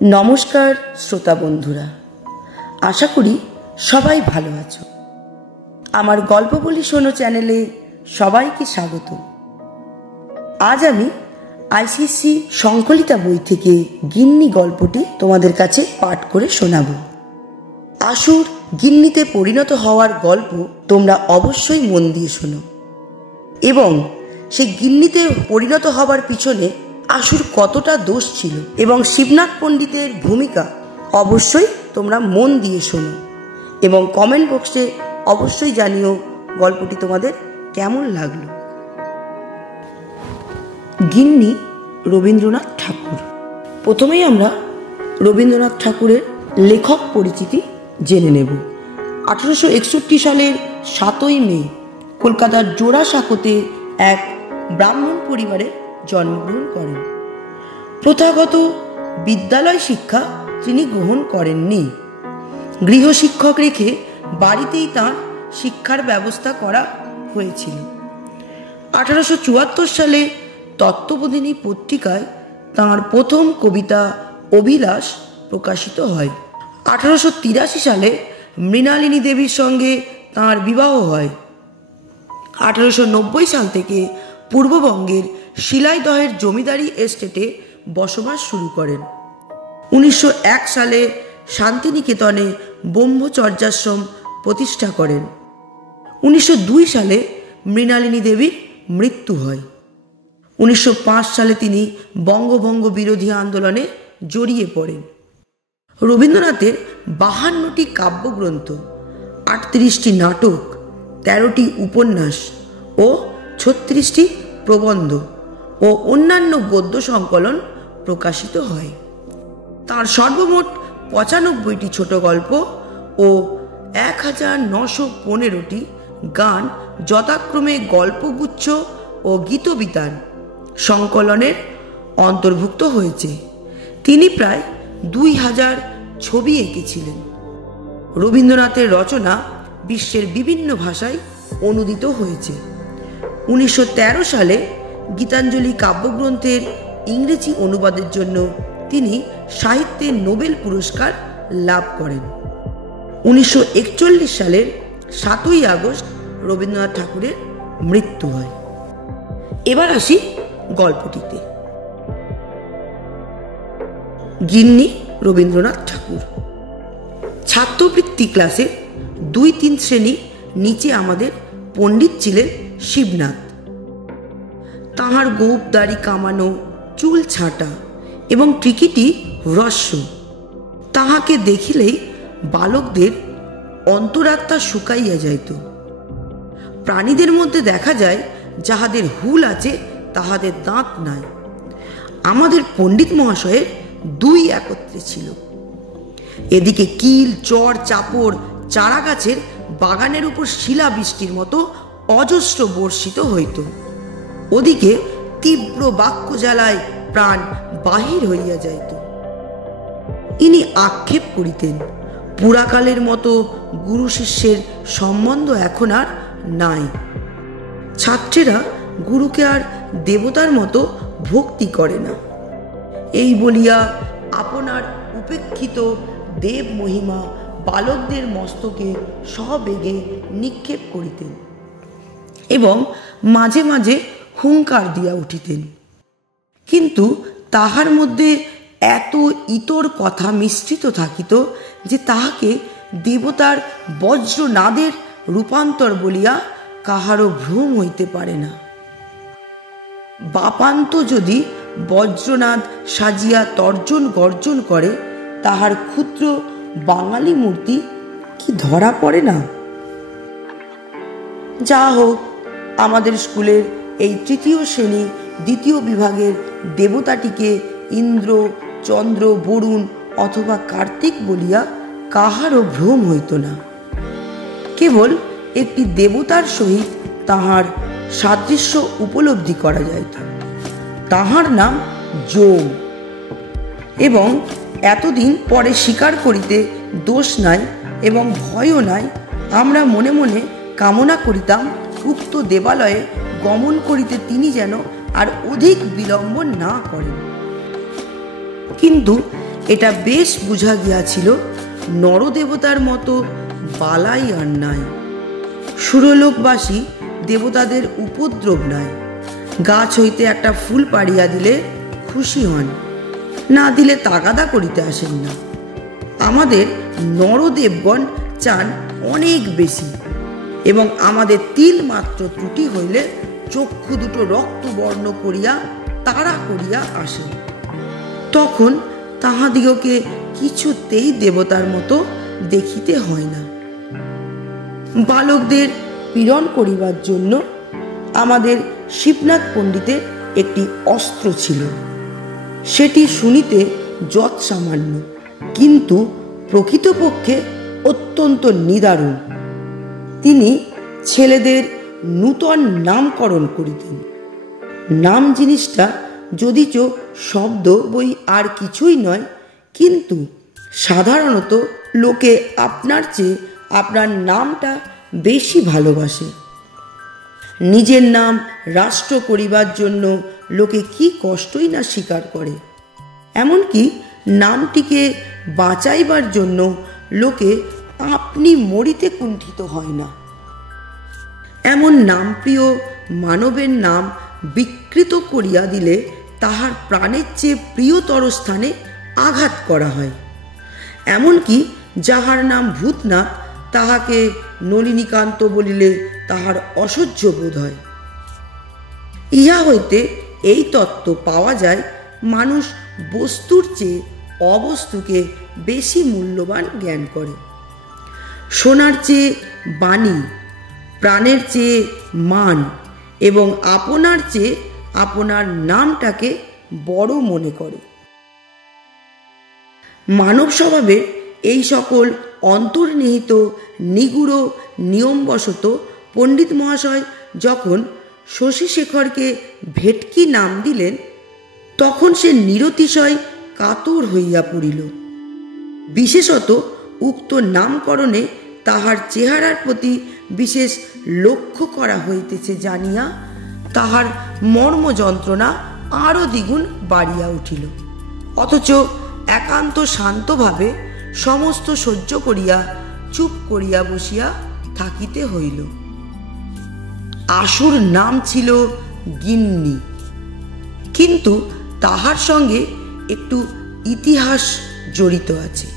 নমস্কার শ্রোতা বন্ধুরা, আশা করি সবাই ভালো আছো। আমার গল্প বলি শোনো চ্যানেলে সবাইকে স্বাগত। আজ আমি আইসিসি সংকলিতা বই থেকে গিন্নি গল্পটি তোমাদের কাছে পাঠ করে শোনাব। আসুর গিন্নিতে পরিণত হওয়ার গল্প তোমরা অবশ্যই মন দিয়ে শোনো এবং সেই গিন্নিতে পরিণত হবার পিছনে আসুর কতটা দোষ ছিল এবং শিবনাথ পণ্ডিতের ভূমিকা অবশ্যই তোমরা মন দিয়ে শোনো এবং কমেন্ট বক্সে অবশ্যই জানিও গল্পটি তোমাদের কেমন লাগলো। গিন্নি রবীন্দ্রনাথ ঠাকুর। প্রথমেই আমরা রবীন্দ্রনাথ ঠাকুরের লেখক পরিচিতি জেনে নেব। 1861 সালের 7ই মে কলকাতার জোড়াসাঁকোতে এক ব্রাহ্মণ পরিবারে জন্মগ্রহণ করেন। প্রথাগত বিদ্যালয় শিক্ষা তিনি গ্রহণ করেননি। গৃহশিক্ষক রেখে বাড়িতেই তাঁর শিক্ষার ব্যবস্থা করা হয়েছিল। 1874 সালে তত্ত্ববোধিনী পত্রিকায় তাঁর প্রথম কবিতা অভিলাষ প্রকাশিত হয়। 1883 সালে মৃণালিনী দেবীর সঙ্গে তাঁর বিবাহ হয়। 1890 সাল থেকে পূর্ববঙ্গের শিলাইদহের জমিদারি এস্টেটে বসবাস শুরু করেন। 1901 সালে শান্তিনিকেতনে ব্রহ্মচর্যাশ্রম প্রতিষ্ঠা করেন। 1902 সালে মৃণালিনী দেবীর মৃত্যু হয়। 1905 সালে তিনি বঙ্গভঙ্গ বিরোধী আন্দোলনে জড়িয়ে পড়েন। রবীন্দ্রনাথের 52টি কাব্যগ্রন্থ, 38টি নাটক, 13টি উপন্যাস ও 36টি প্রবন্ধ ও অন্যান্য গদ্য সংকলন প্রকাশিত হয়। তাঁর সর্বমোট 95টি ছোট গল্প ও 1915টি গান যথাক্রমে গল্পগুচ্ছ ও গীতবিতান সংকলনের অন্তর্ভুক্ত হয়েছে। তিনি প্রায় 2000 ছবি এঁকেছিলেন। রবীন্দ্রনাথের রচনা বিশ্বের বিভিন্ন ভাষায় অনূদিত হয়েছে। 1913 সালে গীতাঞ্জলি কাব্যগ্রন্থের ইংরেজি অনুবাদের জন্য তিনি সাহিত্যে নোবেল পুরস্কার লাভ করেন। 1941 সালের 7ই আগস্ট রবীন্দ্রনাথ ঠাকুরের মৃত্যু হয়। এবার আসি গল্পটিতে। গিন্নি রবীন্দ্রনাথ ঠাকুর। ছাত্রবৃত্তি ক্লাসে 2-3 শ্রেণী নিচে আমাদের পণ্ডিত ছিলেন শিবনাথ। তাহার গোপ দাড়ি কামানো, চুল ছাঁটা এবং টিকিটি হ্রস্ব। তাহাকে দেখিলেই বালকদের অন্তরাত্মা শুকাইয়া যাইত। প্রাণীদের মধ্যে দেখা যায় যাহাদের হুল আছে তাহাদের দাঁত নাই। আমাদের পণ্ডিত মহাশয়ের 2 একত্রে ছিল। এদিকে কিল, চর, চাপড় চারা গাছের বাগানের উপর শিলা বৃষ্টির মতো অজস্র বর্ষিত হইত। ওদিকে তীব্র বাক্য জ্বালায় প্রাণ বাহির হইয়া যাইত। ইনি আক্ষেপ করিতেন, পুরাকালের মতো গুরু শিষ্যের সম্বন্ধ এখন আর নাই। ছাত্রেরা গুরুকে আর দেবতার মতো ভক্তি করে না। এই বলিয়া আপনার উপেক্ষিত দেব মহিমা বালকদের মস্তকে সবেগে নিক্ষেপ করিতেন এবং মাঝে মাঝে হুঙ্কার দিয়া উঠিতেন। কিন্তু তাহার মধ্যে এত ইতর কথা মিশ্রিত থাকিত যে তাহাকে দেবতার বজ্রনাদের রূপান্তর বলিয়া কাহারও ভ্রম হইতে পারে না। বাপান্ত যদি বজ্রনাদ সাজিয়া তর্জন গর্জন করে, তাহার ক্ষুদ্র বাঙালি মূর্তি কি ধরা পড়ে না? যা হোক, আমাদের স্কুলের এই 3য় শ্রেণী 2য় বিভাগের দেবতাটিকে ইন্দ্র, চন্দ্র, বরুণ অথবা কার্তিক বলিয়া কাহারও ভ্রম হইত না। কেবল একটি দেবতার সহিত তাহার সাদৃশ্য উপলব্ধি করা যাইত। তাহার নাম যোগ এবং এতদিন পরে স্বীকার করিতে দোষ নাই এবং ভয়ও নাই। আমরা মনে মনে কামনা করিতাম উক্ত দেবালয়ে গমন করিতে তিনি যেন আর অধিক বিলম্ব না করেন। কিন্তু এটা বেশ বুঝা গিয়াছিল নরদেবতার মতো বালাই আর নাই। সুরলোকবাসী দেবতাদের উপদ্রব নাই। গাছ হইতে একটা ফুল পাড়িয়া দিলে খুশি হন, না দিলে তাগাদা করিতে আসেন না। আমাদের নরদেবগণ চান অনেক বেশি, এবং আমাদের তিল মাত্র ত্রুটি হইলে চক্ষু দুটো রক্তবর্ণ করিয়া তাড়া করিয়া আসেন। তখন তাহাদিগকে কিছুতেই দেবতার মতো দেখিতে হয় না। বালকদের পীড়ন করিবার জন্য আমাদের শিবনাথ পণ্ডিতের একটি অস্ত্র ছিল। সেটি শুনিতে যৎ সামান্য, কিন্তু প্রকৃতপক্ষে অত্যন্ত নিদারুণ। তিনি ছেলেদের নূতন নামকরণ করিতেন। নাম জিনিসটা যদিচ শব্দ বই আর কিছুই নয়, কিন্তু সাধারণত লোকে আপনার চেয়ে আপনার নামটা বেশি ভালোবাসে। নিজের নাম রাষ্ট্র করিবার জন্য লোকে কি কষ্টই না স্বীকার করে। এমনকি নামটিকে বাঁচাইবার জন্য লোকে আপনি মরিতে কুণ্ঠিত হয় না। এমন নামপ্রিয় মানবের নাম বিকৃত করিয়া দিলে তাহার প্রাণের চেয়ে প্রিয়তর স্থানে আঘাত করা হয়। এমনকি যাহার নাম ভূতনাথ, তাহাকে নলিনীকান্ত বলিলে তাহার অসহ্য বোধ হয়। ইহা হইতে এই তত্ত্ব পাওয়া যায়, মানুষ বস্তুর চেয়ে অবস্তুকে বেশি মূল্যবান জ্ঞান করে। সোনার চেয়ে বাণী, প্রাণের চেয়ে মান এবং আপনার চেয়ে আপনার নামটাকে বড় মনে করে। মানব স্বভাবের এই সকল অন্তর্নিহিত নিগূঢ় নিয়মবশত পণ্ডিত মহাশয় যখন শশীশেখরকে ভেটকি নাম দিলেন, তখন সে নিরতিশয় কাতর হইয়া পড়িল। বিশেষত উক্ত নামকরণে তাহার চেহারার প্রতি বিশেষ লক্ষ্য করা হইতেছে জানিয়া তাহার মর্ম যন্ত্রণা আরও দ্বিগুণ বাড়িয়া উঠিল। অথচ একান্ত শান্তভাবে সমস্ত সহ্য করিয়া চুপ করিয়া বসিয়া থাকিতে হইল। আশুর নাম ছিল গিন্নি, কিন্তু তাহার সঙ্গে একটু ইতিহাস জড়িত আছে।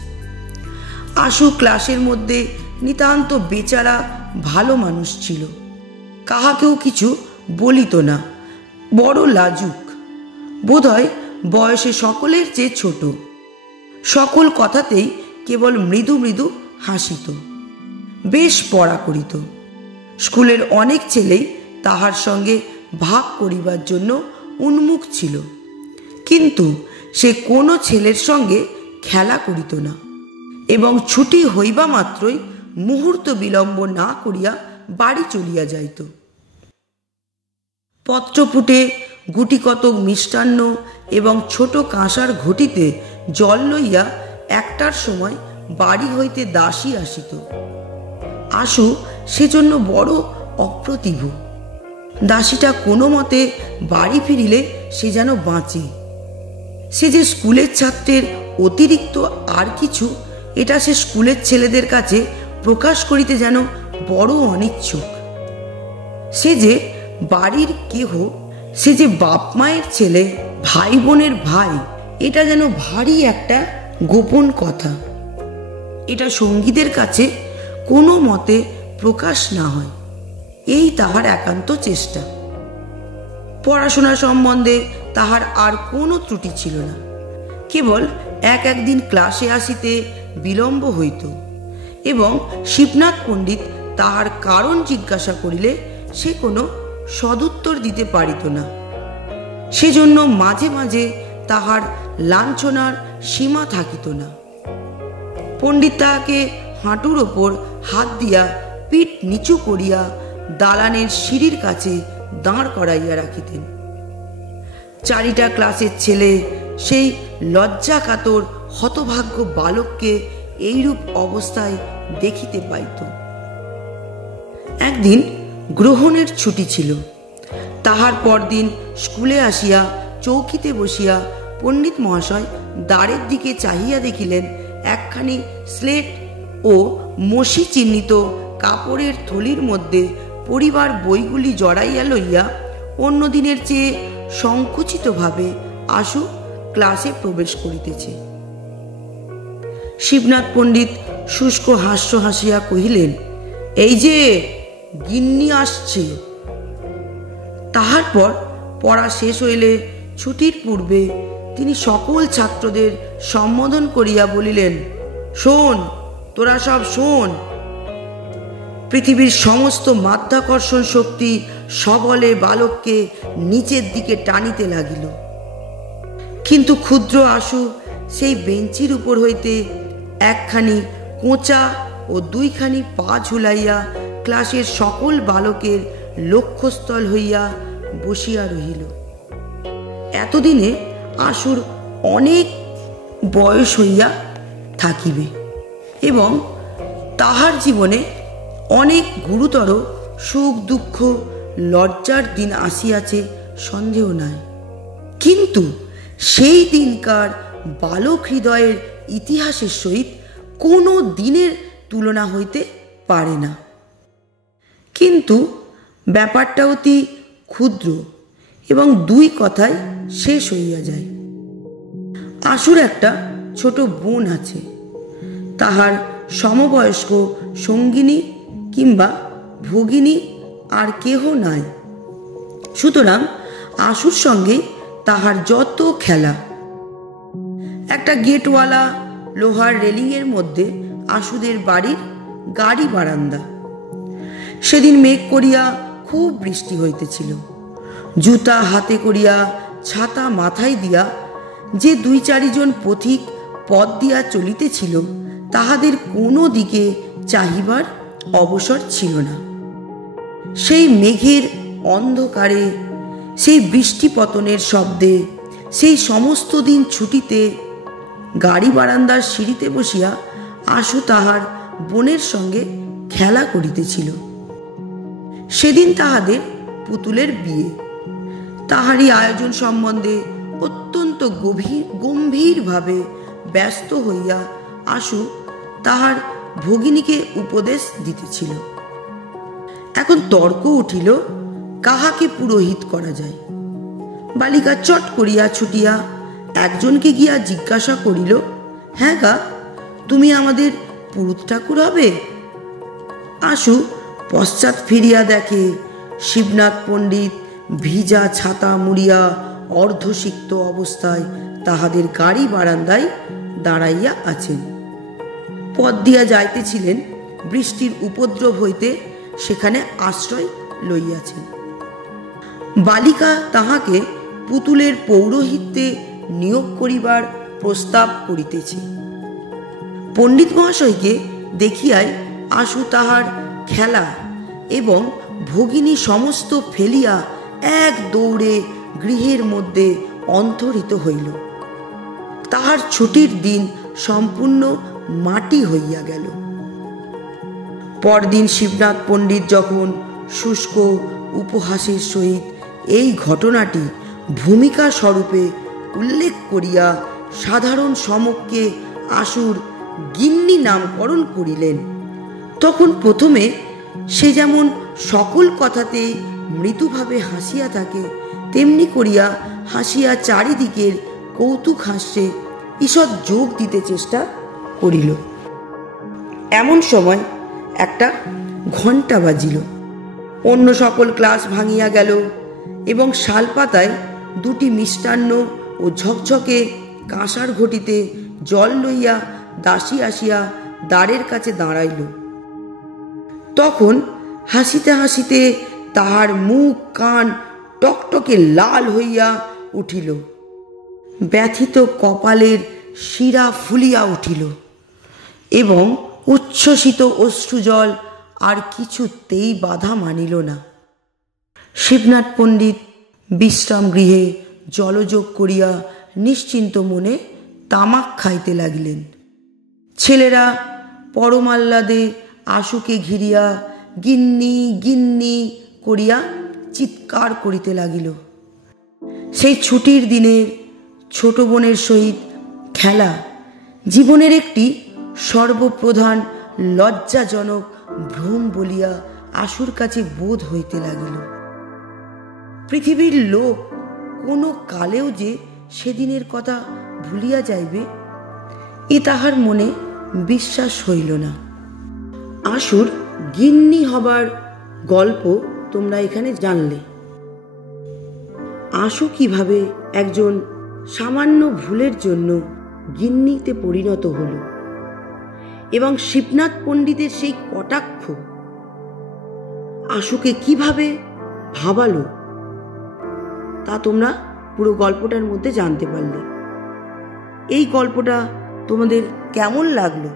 আশু ক্লাসের মধ্যে নিতান্ত বেচারা ভালো মানুষ ছিল। কাহাকেও কিছু বলিত না, বড় লাজুক, বোধহয় বয়সে সকলের চেয়ে ছোট। সকল কথাতেই কেবল মৃদু মৃদু হাসিত, বেশ পড়া করিত। স্কুলের অনেক ছেলেই তাহার সঙ্গে ভাগ করিবার জন্য উন্মুখ ছিল, কিন্তু সে কোনো ছেলের সঙ্গে খেলা করিত না এবং ছুটি হইবা মাত্রই মুহূর্ত বিলম্ব না করিয়া বাড়ি চলিয়া যাইত। পত্রপুটে গুটি কতক মিষ্টান্ন এবং ছোট কাঁসার ঘটিতে জল লইয়া 1টার সময় বাড়ি হইতে দাসী আসিত। আশু সেজন্য বড় অপ্রতিভ। দাসীটা কোনো মতে বাড়ি ফিরিলে সে যেন বাঁচে। সে যে স্কুলের ছাত্রের অতিরিক্ত আর কিছু, এটা সে স্কুলের ছেলেদের কাছে প্রকাশ করিতে যেন বড় অনিচ্ছুক। সে যে বাড়ির কেহ, সে যে বাপ মায়ের ছেলে, ভাই বোনের ভাই, এটা যেন ভারী একটা গোপন কথা। এটা সঙ্গীদের কাছে কোনো মতে প্রকাশ না হয়, এই তাহার একান্ত চেষ্টা। পড়াশোনা সম্বন্ধে তাহার আর কোনো ত্রুটি ছিল না, কেবল একদিন ক্লাসে আসিতে বিলম্ব হইত এবং শিবনাথ পণ্ডিত তাহার কারণ জিজ্ঞাসা করিলে সে কোনো সদুত্তর দিতে পারিত না। সেজন্য মাঝে মাঝে তাহার লাঞ্ছনার সীমা থাকিত না। পণ্ডিত তাহাকে হাঁটুর ওপর হাত দিয়া পিঠ নিচু করিয়া দালানের সিঁড়ির কাছে দাঁড় করাইয়া রাখিতেন। 4টা ক্লাসের ছেলে সেই লজ্জা কাতর হতভাগ্য বালককে এইরূপ অবস্থায় দেখিতে পাইত। একদিন গ্রহণের ছুটি ছিল। তাহার পরদিন স্কুলে আসিয়া চৌকিতে বসিয়া পণ্ডিত মহাশয় দ্বারের দিকে চাহিয়া দেখিলেন একখানি স্লেট ও মসি চিহ্নিত কাপড়ের থলির মধ্যে পরিবার বইগুলি জড়াইয়া লইয়া অন্য দিনের চেয়ে সংকুচিতভাবে আশু ক্লাসে প্রবেশ করিতেছে। শিবনাথ পণ্ডিত শুষ্ক হাস্য হাসিয়া কহিলেন, এই যে গিন্নি আসছে। তাহার পর পড়া শেষ হইলে ছুটির পূর্বে তিনি সকল ছাত্রদের সম্বোধন করিয়া বলিলেন, শোন, তোরা সব শোন। পৃথিবীর সমস্ত মাধ্যাকর্ষণ শক্তি সবলে বালককে নিচের দিকে টানিতে লাগিল, কিন্তু ক্ষুদ্র আশু সেই বেঞ্চির উপর হইতে একখানি কোঁচা ও দুইখানি পা ঝুলাইয়া ক্লাসের সকল বালকের লক্ষ্যস্থল হইয়া বসিয়া রহিল। এতদিনে আশুর অনেক বয়স হইয়া থাকিবে এবং তাহার জীবনে অনেক গুরুতর সুখ দুঃখ লজ্জার দিন আসিয়াছে, সন্দেহ নাই। কিন্তু সেই দিনকার বালক হৃদয়ের ইতিহাসের সহিত কোনো দিনের তুলনা হইতে পারে না। কিন্তু ব্যাপারটা অতি ক্ষুদ্র এবং দুই কথায় শেষ হইয়া যায়। আশুর একটা ছোট বোন আছে, তাহার সমবয়স্ক সঙ্গিনী কিংবা ভগিনী আর কেহ নাই। সুতরাং আশুর সঙ্গে তাহার যত খেলা। একটা গেটওয়ালা লোহার রেলিংয়ের মধ্যে আশুদের বাড়ির গাড়ি বারান্দা। সেদিন মেঘ করিয়া খুব বৃষ্টি হইতেছিল। জুতা হাতে করিয়া ছাতা মাথায় দিয়া যে 2-4 জন পথিক পথ দিয়া চলিতেছিল, তাহাদের কোনো দিকে চাহিবার অবসর ছিল না। সেই মেঘের অন্ধকারে, সেই বৃষ্টি পতনের শব্দে, সেই সমস্ত দিন ছুটিতে গাড়ি বারান্দার সিঁড়িতে বসিয়া আশু তাহার বোনের সঙ্গে খেলা করিতেছিল। সেদিন তাহাদের পুতুলের বিয়ে। তাহারই আয়োজন সম্বন্ধে অত্যন্ত গম্ভীরভাবে ব্যস্ত হইয়া আশু তাহার ভগিনীকে উপদেশ দিতেছিল। এখন তর্ক উঠিল, কাহাকে পুরোহিত করা যায়। বালিকা চট করিয়া ছুটিয়া একজনকে গিয়া জিজ্ঞাসা করিল, হ্যাঁ গা, তুমি আমাদের পুরুত ঠাকুর হবে? আশু পশ্চাৎ ফিরিয়া দেখে শিবনাথ পণ্ডিত ভিজা ছাতা মুড়িয়া অর্ধসিক্ত অবস্থায় তাহাদের গাড়ি বারান্দায় দাঁড়াইয়া আছেন। পথ দিয়া যাইতেছিলেন, বৃষ্টির উপদ্রব হইতে সেখানে আশ্রয় লইয়াছেন। বালিকা তাহাকে পুতুলের পৌরোহিত্যে নিয়োগ করিবার প্রস্তাব করিতেছে। পণ্ডিত মহাশয়কে দেখিয়াই আশু তাহার খেলা এবং ভগিনী সমস্ত ফেলিয়া এক দৌড়ে গৃহের মধ্যে অন্তরিত হইল। তাহার ছুটির দিন সম্পূর্ণ মাটি হইয়া গেল। পরদিন শিবনাথ পণ্ডিত যখন শুষ্ক উপহাসের সহিত এই ঘটনাটি ভূমিকা স্বরূপে উল্লেখ করিয়া সাধারণ সমক্ষে আশুর গিন্নি নামকরণ করিলেন, তখন প্রথমে সে যেমন সকল কথাতেই মৃদুভাবে হাসিয়া থাকে, তেমনি করিয়া হাসিয়া চারিদিকের কৌতুক হাস্যে ঈষৎ যোগ দিতে চেষ্টা করিল। এমন সময় একটা ঘণ্টা বাজিল। অন্য সকল ক্লাস ভাঙিয়া গেল এবং শালপাতায় 2টি মিষ্টান্ন ও ঝকঝকে কাঁসার ঘটিতে জল লইয়া দাসী আসিয়া দ্বারের কাছে দাঁড়াইল। তখন হাসিতে হাসিতে তাহার মুখ কান টকটকে লাল হইয়া উঠিল, ব্যথিত কপালের শিরা ফুলিয়া উঠিল এবং উচ্ছ্বসিত অশ্রুজল আর কিছুতেই বাধা মানিল না। শিবনাথ পণ্ডিত বিশ্রাম গৃহে জলযোগ করিয়া নিশ্চিন্ত মনে তামাক খাইতে লাগিলেন। ছেলেরা পরমাহ্লাদে আশুকে ঘিরিয়া গিন্নি গিন্নি করিয়া চিৎকার করিতে লাগিল। সেই ছুটির দিনের ছোট বোনের সহিত খেলা জীবনের একটি সর্বপ্রধান লজ্জাজনক ভ্রম বলিয়া আশুর কাছে বোধ হইতে লাগিল। পৃথিবীর লোক কোনো কালেও যে সেদিনের কথা ভুলিয়া যাইবে এ তাহার মনে বিশ্বাস হইল না। আশুর গিন্নি হবার গল্প তোমরা এখানে জানলে। আশু কিভাবে একজন সামান্য ভুলের জন্য গিন্নিতে পরিণত হল এবং শিবনাথ পণ্ডিতের সেই কটাক্ষ আশুকে কিভাবে ভাবালো তা তোমরা পুরো গল্পটার মধ্যে জানতে পারলে। এই গল্পটা তোমাদের কেমন লাগলো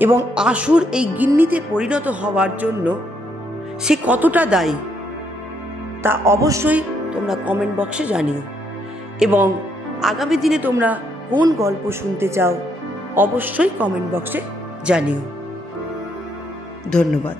এবং আশুর এই গিন্নিতে পরিণত হওয়ার জন্য সে কতটা দায়ী তা অবশ্যই তোমরা কমেন্ট বক্সে জানিও এবং আগামী দিনে তোমরা কোন গল্প শুনতে চাও অবশ্যই কমেন্ট বক্সে জানিও। ধন্যবাদ।